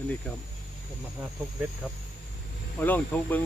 อันนี้ครับก็มาหาทกเบ็ดครับมาลองทุกเบิง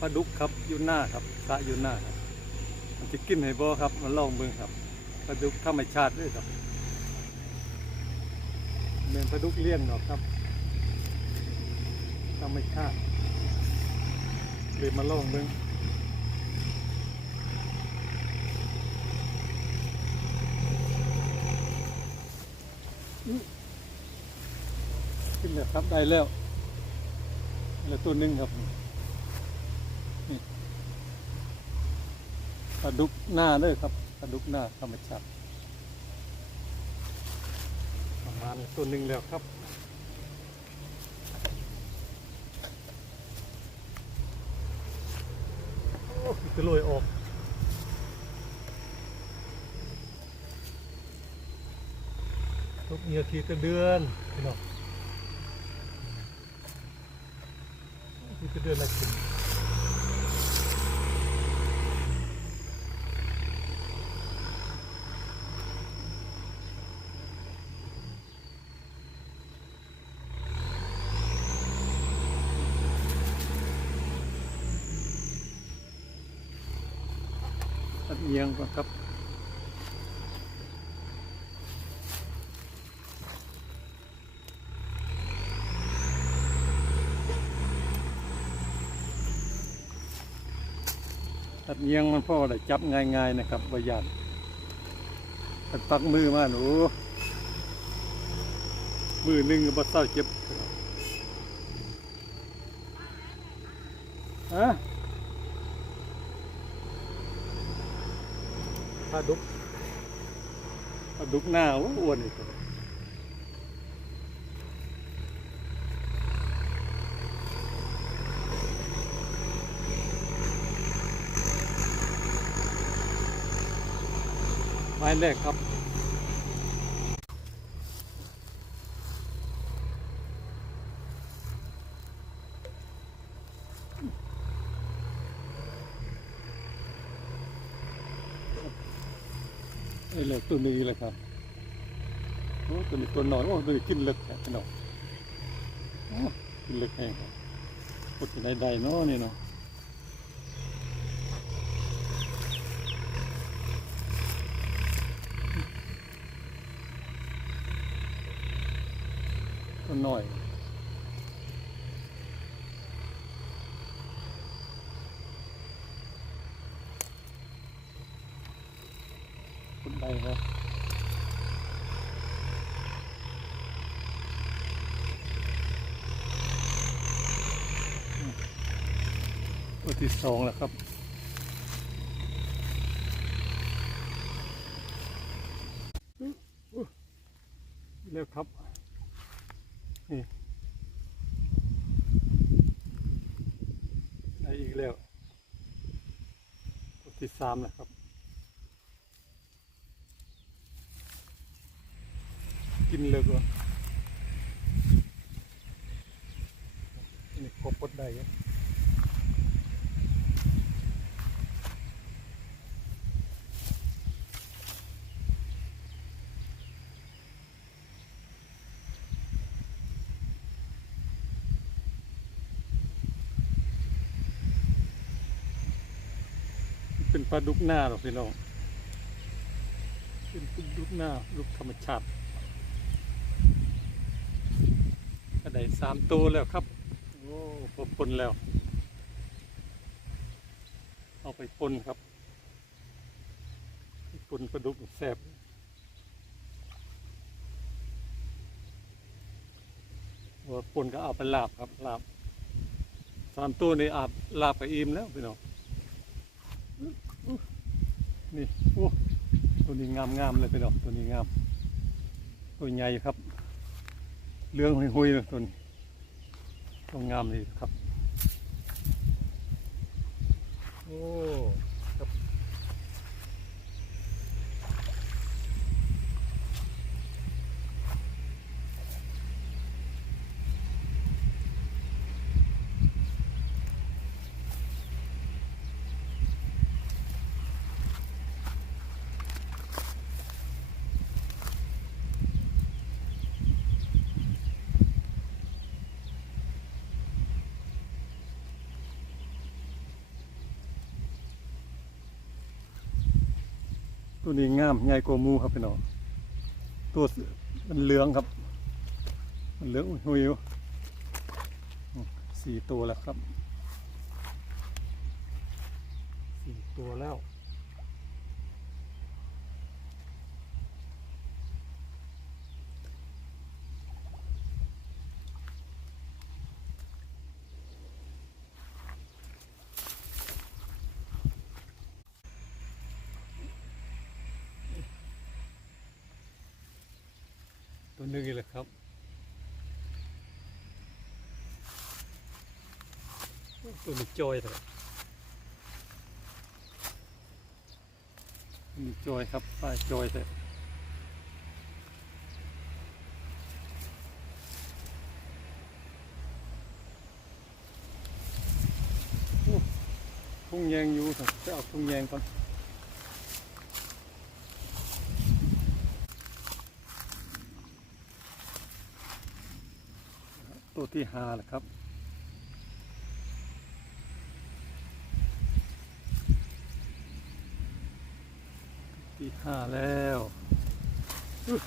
ปลาดุกครับอยู่หน้าครับสระอยู่หน้าครับมันจะกินให้บ่ครับมาลองเบิงครับปลาดุกธรรมชาติด้วยครับเป็นปลาดุกเลี้ยงเนาะครับธรรมชาติเลยมาลองเบิงอื้อขึ้น แล้วครับได้แล้วแล้วตัวหนึงครับนี่ปลาดุกหน้าเลยครับปลาดุกหน้าธรรมชาติประมาณตัวหนึ่งแล้วครับโอ้จะลอยออกทุกเงียทีตะเดือนพี่น้อง ที่จะเดือนละขึ้นตัดเอียงก่อนครับ เอียงมันพ่อได้จับง่าย ๆ นะครับประหยัดตัดปักมือมาหนูมือหนึ่งก็บ่เศร้าเจ็บฮะปลาดุกปลาดุกหน้าอ้วนอีกครับไม้ แรกครับนี่เลยตัวนี้เลยครับโอ้ตัวนี้ตัวน้อยโอ้ตัวนี้กินเล็กแค่น้องโอ้กินเล็กแห้งครับปวดในใดเนาะนี่เนาะ ตัวน้อยคนใดครับตัวที่สองแล้วครับ เร็วครับ นี่ได้อีกแล้ว ตัวที่สามนะครับ กินเลยก็นี่ครบปดได้ เป็นปลาดุกหน้าหรอกพี่น้อง เป็นปลาดุกหน้าลูกธรรมชาติก็ได้สามตัวแล้วครับ โอ้พอปนแล้ว เอาไปปนครับปนปลาดุกแซ่บว่าปนก็เอาไปลาบครับลาบสามตัวนี้อาบลาบกับอิ่มแล้วพี่น้อง นี่โอ้ตัวนี้งามงามๆเลยไปดอกตัวนี้งาม ตัวใหญ่ครับเรื่องหุยๆเลยตัวนี้ตัวงามเลยครับ โอ้ ตัวนี้งามใหญ่กว่ามูครับพี่น้องตัวมันเหลืองครับ มันเหลืองหุยๆอยู่อืมสี่ตัวแล้วครับสี่ตัวแล้ว ตัวนึงนี่แหละครับตัวนี้จอยเลยมีจอยครับป้ายจอยเลยโอ้ทุ่งแยงอยู่ครับจะเอาทุ่งแยงก่อน ตัวที่ห้าแล้วครับ ที่ห้าแล้วอุ๊ย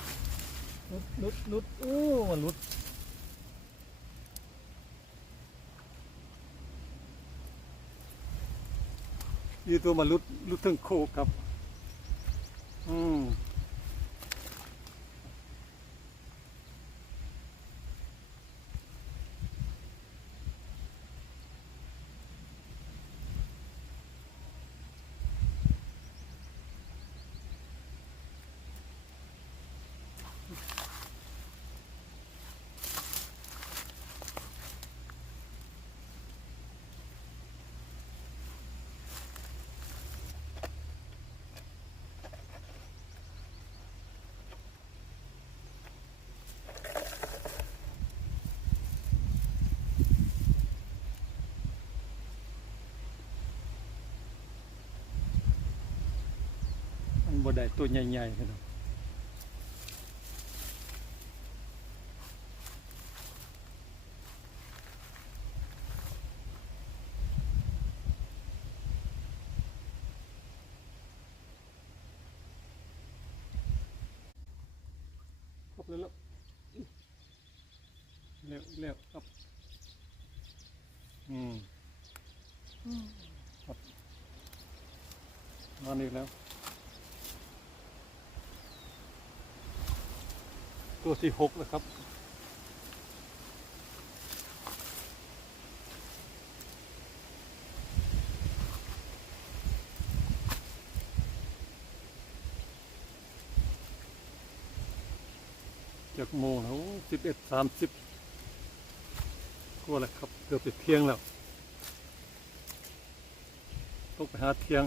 นุดนุดนุดโอ้มันนุดยีตัวมันลุดลุดถึงโคกครับ อืม บ่ได้ตัวใหญ่ๆพี่น้องครบแล้วเร็วเร็วครับอืมครับนอนอีกแล้ว ตัวที่หกแล้วครับ จากโมงแล้วสิบเอ็ดสามสิบก็แหล้วครับ เกือบจะเที่ยงแล้ว ต้องไปหาเที่ยง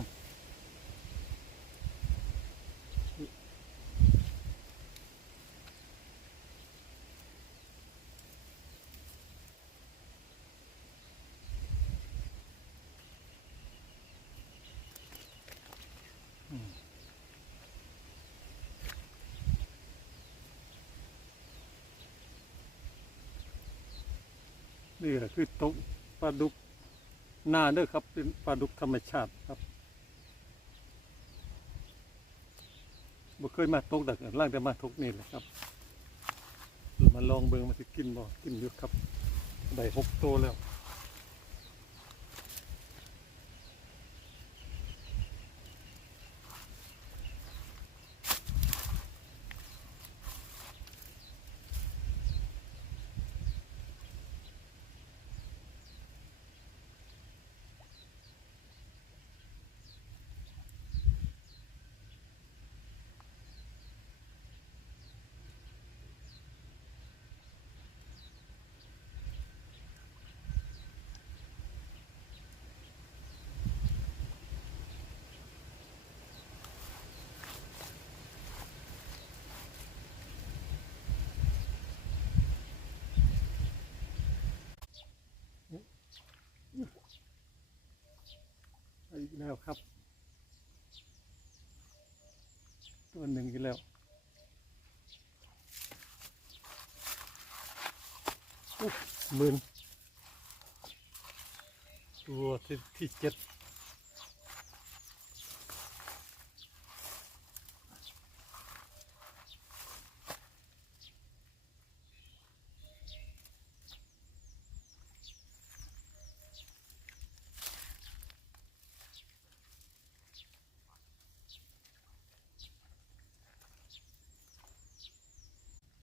นี่คือตกปลาดุกหน้าเด้อครับเป็นปลาดุกธรรมชาติครับบ่เคยมาตกดักล่างแต่มาตกนี่แหละครับมาลองเบิ่งมาสิกินบ่กินอยู่ครับได้หกโตวแล้ว อีกแล้วครับ ตัวหนึ่งอีกแล้วหมื่นตัวที่เจ็ด